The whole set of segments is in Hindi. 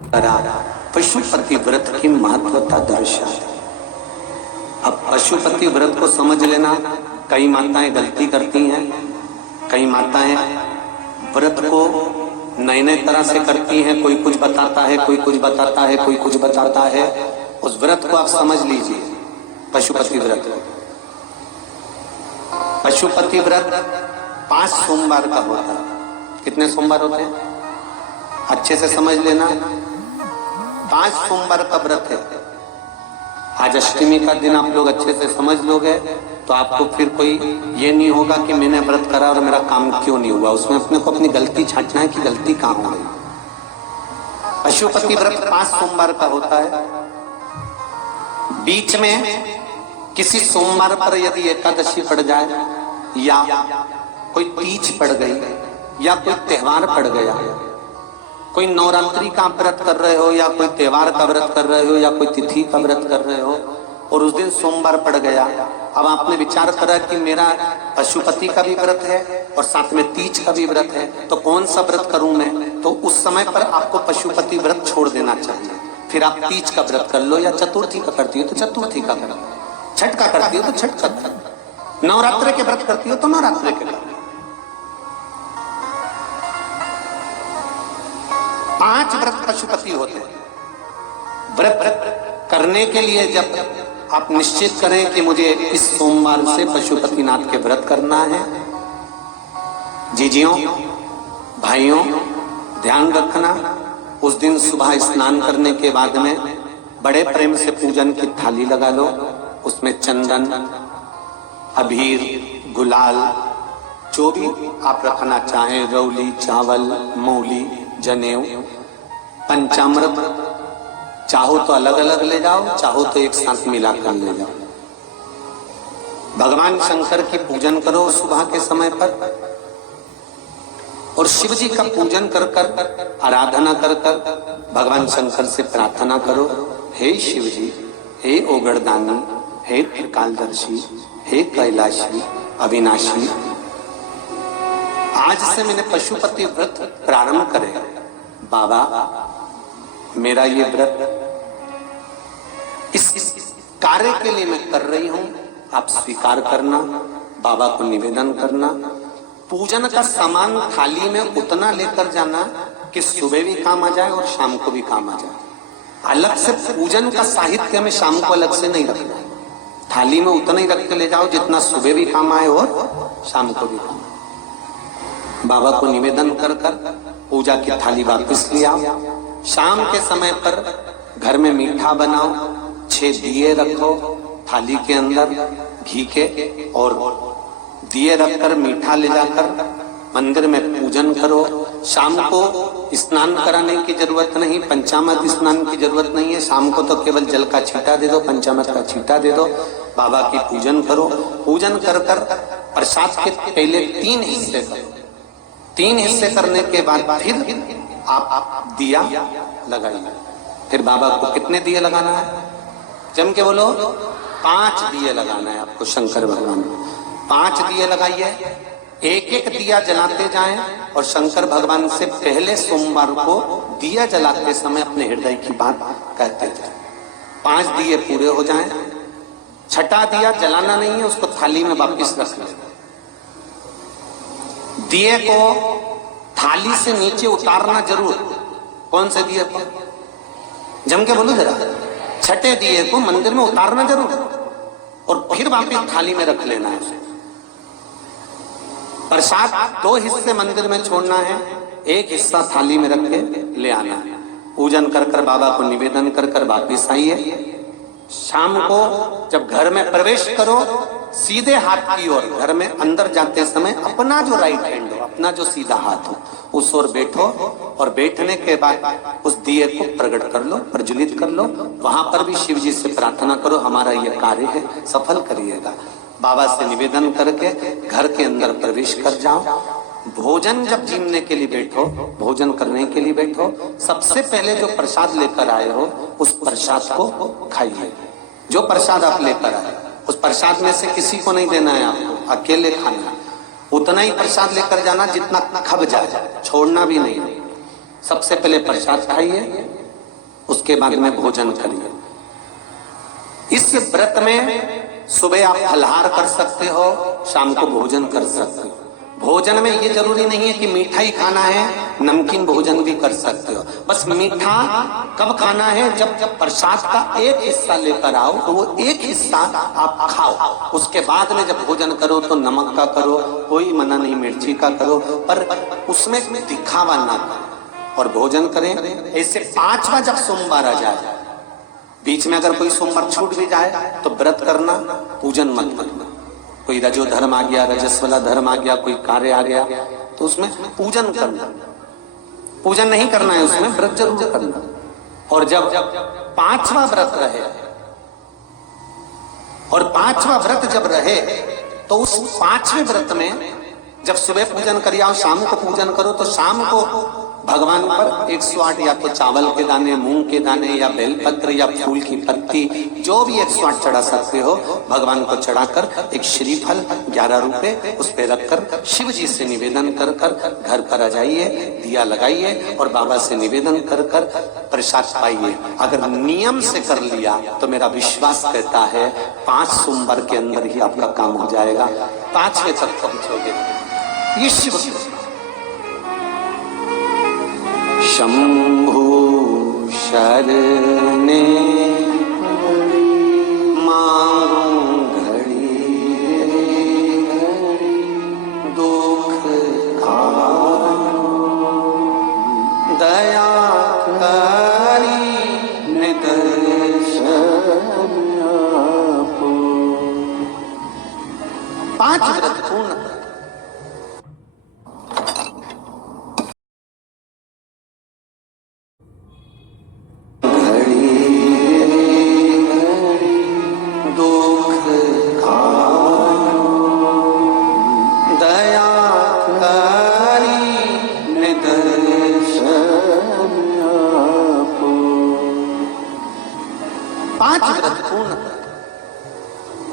पशुपति व्रत की महत्वता दर्शाए। अब पशुपति व्रत को समझ लेना। कई माताएं गलती करती हैं, कई माताएं व्रत को नए नए तरह से करती हैं। कोई कुछ बताता है, कोई कुछ बताता है, कोई कुछ बताता है। उस व्रत को आप समझ लीजिए, पशुपति व्रत। पशुपति व्रत 5 सोमवार का होता है। कितने सोमवार होते हैं? अच्छे से समझ लेना। 5 सोमवार का व्रत है। आज अष्टमी का दिन आप लोग अच्छे से समझ लोगे तो आपको फिर कोई ये नहीं होगा कि मैंने व्रत करा और मेरा काम क्यों नहीं हुआ। उसमें अपने को अपनी गलती छांटना है कि गलती कहाँ हो गई। पशुपति व्रत 5 सोमवार का होता है। बीच में किसी सोमवार पर यदि एकादशी पड़ जाए या कोई तीज पड़ गई या कोई त्योहार पड़ गया, कोई नवरात्रि का व्रत कर रहे हो या कोई त्योहार का व्रत कर रहे हो या कोई तिथि का व्रत कर रहे हो और उस दिन सोमवार पड़ गया, अब आपने विचार करा कि मेरा पशुपति का भी व्रत है और साथ में तीज का भी व्रत है, तो कौन सा व्रत करूं मैं? तो उस समय पर आपको पशुपति व्रत छोड़ देना चाहिए। फिर आप तीज का व्रत कर लो या चतुर्थी का करती हो तो चतुर्थी का करो, छठ का करती हो तो छठ का करो, नवरात्रि के व्रत करती हो तो नवरात्रि के करो। 5 व्रत पशुपति होते हैं। व्रत करने के लिए जब आप निश्चित करें कि मुझे इस सोमवार से पशुपतिनाथ के व्रत करना है, जीजियों भाइयों ध्यान रखना, उस दिन सुबह स्नान करने के बाद में बड़े प्रेम से पूजन की थाली लगा लो। उसमें चंदन, अबीर, गुलाल, जो भी आप रखना चाहें, रौली, चावल, मौली, जनेऊ, पंचामृत, चाहो तो अलग अलग ले जाओ, चाहो तो एक साथ मिलाकर ले जाओ। भगवान शंकर की पूजन करो सुबह के समय पर और शिव जी का पूजन कर कर आराधना कर कर भगवान शंकर से प्रार्थना करो, हे शिव जी, हे ओगड़दानी, हे त्रिकालदर्शी, हे कैलाशी, अविनाशी, आज से मैंने पशुपति व्रत प्रारंभ करे। बाबा मेरा ये व्रत इस कार्य के लिए मैं कर रही हूं, आप स्वीकार करना। बाबा को निवेदन करना। पूजन का सामान थाली में उतना लेकर जाना कि सुबह भी काम आ जाए और शाम को भी काम आ जाए। अलग से पूजन का साहित्य में शाम को अलग से नहीं रखना है। थाली में उतना ही रख के ले जाओ जितना सुबह भी काम आए और शाम को भी काम आए। बाबा को निवेदन कर कर पूजा की थाली वापस ले आओ। शाम के समय पर घर में मीठा बनाओ, 6 दिए रखो थाली के अंदर घी के, और दिए रखकर मीठा ले जाकर मंदिर में पूजन करो। शाम को स्नान कराने की जरूरत नहीं, पंचामृत स्नान की जरूरत नहीं है। शाम को तो केवल जल का छींटा दे दो, पंचामृत का छींटा दे दो, बाबा की पूजन करो। पूजन कर कर प्रसाद के पहले 3 हिस्से करो। 3 हिस्से करने के बाद फिर आप दिया लगाइए। फिर बाबा को कितने दिए लगाना है? जम के बोलो, 5 दिए लगाना है आपको शंकर भगवान को। 5 दिए लगाइए, एक एक दिया जलाते जाएं और शंकर भगवान से पहले सोमवार को दिया जलाते समय अपने हृदय की बात कहते जाएं। 5 दिए पूरे हो जाएं। छठा दिया जलाना नहीं है, उसको थाली में वापिस रख लें। दिए को थाली से नीचे उतारना जरूर। कौन से दिए को? जम के बोलो जरा। छठे दिए को मंदिर में उतारना जरूर और फिर वापिस थाली में रख लेना है। प्रसाद 2 हिस्से मंदिर में छोड़ना है, एक हिस्सा थाली में रख के ले आना है। पूजन कर कर बाबा को निवेदन कर कर वापिस आइए। शाम को जब घर में प्रवेश करो, सीधे हाथ की ओर, घर में अंदर जाते समय अपना जो राइट हैंड हो, अपना जो सीधा हाथ हो, उस ओर बैठो और बैठने के बाद उस दिए को प्रकट कर लो, प्रज्वलित कर लो। वहां पर भी शिव जी से प्रार्थना करो, हमारा यह कार्य है, सफल करिएगा। बाबा से निवेदन करके घर के अंदर प्रवेश कर जाओ। भोजन जब जीमने के लिए बैठो, भोजन करने के लिए बैठो, सबसे पहले जो प्रसाद लेकर आए हो उस प्रसाद को खाइए। जो प्रसाद आप लेकर आए उस प्रसाद में से किसी को नहीं देना है, आपको अकेले खाना। उतना ही प्रसाद लेकर जाना जितना खब जाए, छोड़ना भी नहीं। सबसे पहले प्रसाद खाइए, उसके बाद में भोजन करिए। इस व्रत में सुबह आप फलाहार कर सकते हो, शाम को भोजन कर सकते हो। भोजन में ये जरूरी नहीं है कि मीठा ही खाना है, नमकीन भोजन भी कर सकते हो। बस मीठा कब खाना है, जब प्रसाद का एक हिस्सा लेकर आओ तो वो एक हिस्सा आप खाओ। उसके बाद में जब भोजन करो तो नमक का करो, कोई मना नहीं, मिर्ची का करो, पर उसमें दिखावा ना करो और भोजन करें। ऐसे 5वां जब सोमवार आ जाए, बीच में अगर कोई सोमवार छूट भी जाए तो व्रत करना, पूजन मत करना। कोई रजो धर्म आ गया, रजस वाला धर्म आ गया, कोई कार्य आ गया तो उसमें पूजन करना, पूजन नहीं करना है, उसमें व्रत जरूर करना। और जब 5वां व्रत रहे और 5वां व्रत जब रहे तो उस 5वें व्रत में जब सुबह पूजन करिए और शाम को पूजन करो तो शाम को भगवान पर 108 या तो चावल के दाने, मूंग के दाने या बेलपत्र या फूल की पत्ती, जो भी 108 चढ़ा सकते हो भगवान को चढ़ाकर एक श्रीफल 11 रुपए उस पे रखकर शिव जी से निवेदन कर कर घर पर आ जाइए, दिया लगाइए और बाबा से निवेदन कर कर प्रसाद पाइए। अगर नियम से कर लिया तो मेरा विश्वास कहता है 5 सोमवार के अंदर ही आपका काम हो जाएगा, 5वें तक पहुंचोगे। ये शिव शंभु शरणे मांगू घड़ी दुख दया करी निदर्शन आपो। 5 व्रत पूर्ण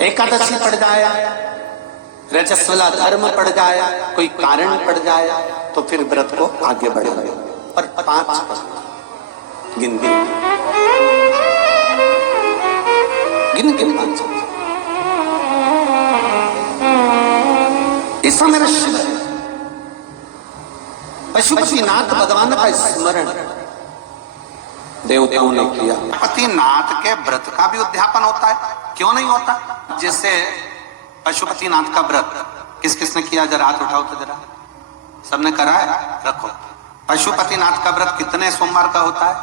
एकादशी पड़ जाए, रजस्वला धर्म पड़ जाए, कोई कारण पड़ जाए तो फिर व्रत को आगे बढ़ाए। पर 5 गिन गिन 5। ऐसा मेरा शिव है, पशुपतिनाथ भगवान का स्मरण देवताओं ने किया। पशुपतिनाथ के व्रत का भी उद्यापन होता है, क्यों नहीं होता? जैसे पशुपतिनाथ का व्रत किस किस ने किया, जरा हाथ उठाओ तो जरा। सबने करा है? रखो। पशुपतिनाथ का व्रत कितने सोमवार का होता है?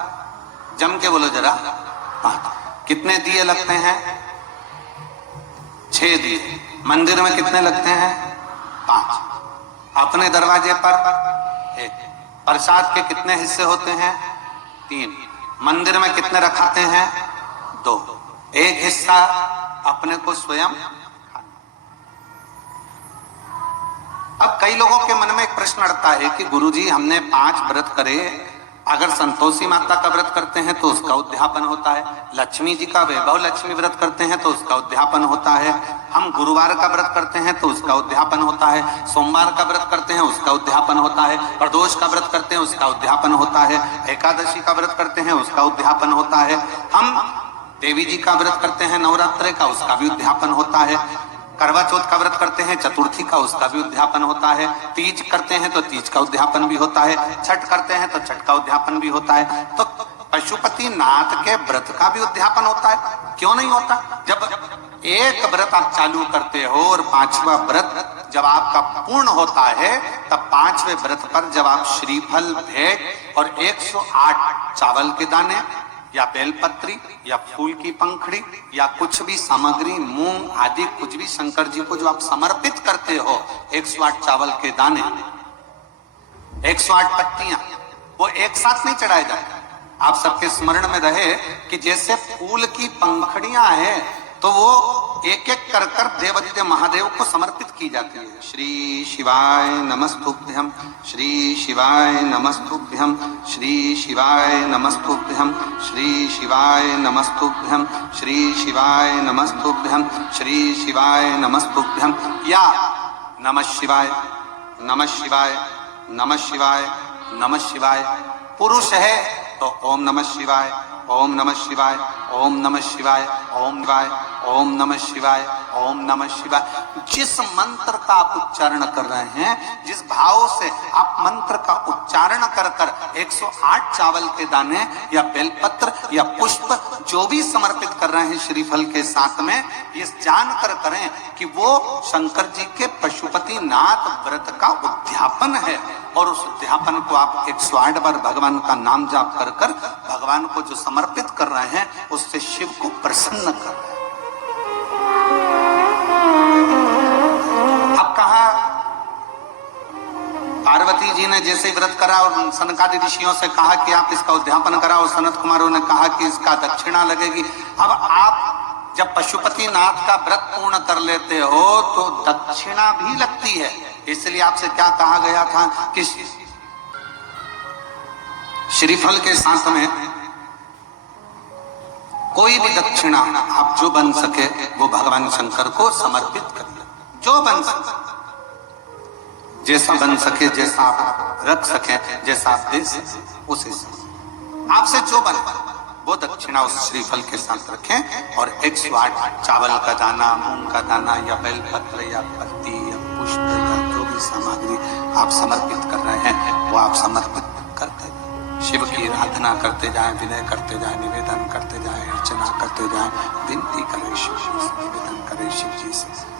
जम के बोलो जरा। 5। कितने दिए लगते हैं? 6 दिए। मंदिर में कितने लगते हैं? 5। अपने दरवाजे पर 1। प्रसाद के कितने हिस्से होते हैं? 3। मंदिर में कितने रखाते हैं? 2। एक हिस्सा अपने को स्वयं। अब कई लोगों के मन में एक प्रश्न अड़ता है कि गुरुजी हमने 5 व्रत करे, अगर संतोषी माता का व्रत करते हैं तो उसका उद्यापन होता है, लक्ष्मी जी का वैभव लक्ष्मी व्रत करते हैं तो उसका उद्यापन होता है, हम गुरुवार का व्रत करते हैं तो उसका उद्यापन होता है, सोमवार का व्रत करते हैं उसका उद्यापन होता है, प्रदोष का व्रत करते हैं उसका उद्यापन होता है, एकादशी का व्रत करते हैं उसका उद्यापन होता है, हम देवी जी का व्रत करते हैं नवरात्रि का, उसका भी उद्यापन होता है, करवा चौथ का व्रत करते हैं चतुर्थी का, उसका भी उद्यापन होता है, तीज करते हैं तो तीज का उद्यापन भी होता है, छठ करते हैं तो छठ का उद्यापन भी होता है। तो पशुपतिनाथ के व्रत का भी उद्यापन होता है, क्यों नहीं होता? जब एक व्रत आप चालू करते हो और 5वां व्रत जब आपका पूर्ण होता है, तब 5वें व्रत पर जब आप श्रीफल भेंट और 108 चावल के दाने या बेलपत्री या फूल की पंखड़ी या कुछ भी सामग्री, मूंग आदि कुछ भी शंकर जी को जो आप समर्पित करते हो, 108 चावल के दाने, 108 पत्तियां, वो एक साथ नहीं चढ़ाए जाते। आप सबके स्मरण में रहे कि जैसे फूल की पंखड़ियां हैं तो वो एक एक कर कर देवादिदेव महादेव को समर्पित की जाती है। श्री शिवाय नमस्तुभ्यम, श्री शिवाय नमस्तुभ्यम, श्री शिवाय नमस्तुभ्यम, श्री शिवाय नमस्तुभ्यम, श्री शिवाय नमस्तुभ्यम, श्री शिवाय नमस्तुभ्यम, या नमः शिवाय, नमः शिवाय, नमः शिवाय, नमः शिवाय। पुरुष है तो ओम नमः शिवाय, ओम नमः शिवाय, ओम नमः शिवाय, ओम शिवाय, ओम नमः शिवाय, ओम नमः शिवाय। जिस मंत्र का आप उच्चारण कर रहे हैं, जिस भाव से आप मंत्र का उच्चारण कर कर 108 चावल के दाने या बेलपत्र या पुष्प जो भी समर्पित कर रहे हैं श्रीफल के साथ में, ये जानकर करें कि वो शंकर जी के पशुपति नाथ व्रत का उद्यापन है। और उस उद्यापन को आप 108 बार भगवान का नाम जाप कर कर भगवान को जो समर्पित कर रहे हैं, उससे शिव को प्रसन्न कर रहे हैं। अब कहा पार्वती जी ने जैसे व्रत करा और सनकादि ऋषियों से कहा कि आप इसका उद्यापन कराओ, सनत कुमारों ने कहा कि इसका दक्षिणा लगेगी। अब आप जब पशुपति नाथ का व्रत पूर्ण कर लेते हो तो दक्षिणा भी लगती है। इसलिए आपसे क्या कहा गया था कि श्रीफल के साथ में कोई भी दक्षिणा आप जो बन सके वो भगवान शंकर को समर्पित करिए, जो बन सके, जैसा बन सके, जैसा आप रख सके, जैसा आप दे सके, उसे आपसे जो बने वो दक्षिणा उस श्रीफल के साथ रखें। और 108 चावल का दाना, मूंग का दाना या बेलपत्र या पत्ती या पुष्प या जो भी सामग्री आप समर्पित कर रहे हैं वो आप समर्पित करते जाएं। शिव की आराधना करते जाएं, विनय करते जाएं, निवेदन करते जाएं, अर्चना करते जाएं, विनती करें शिव जी से, निवेदन करें शिव जी से।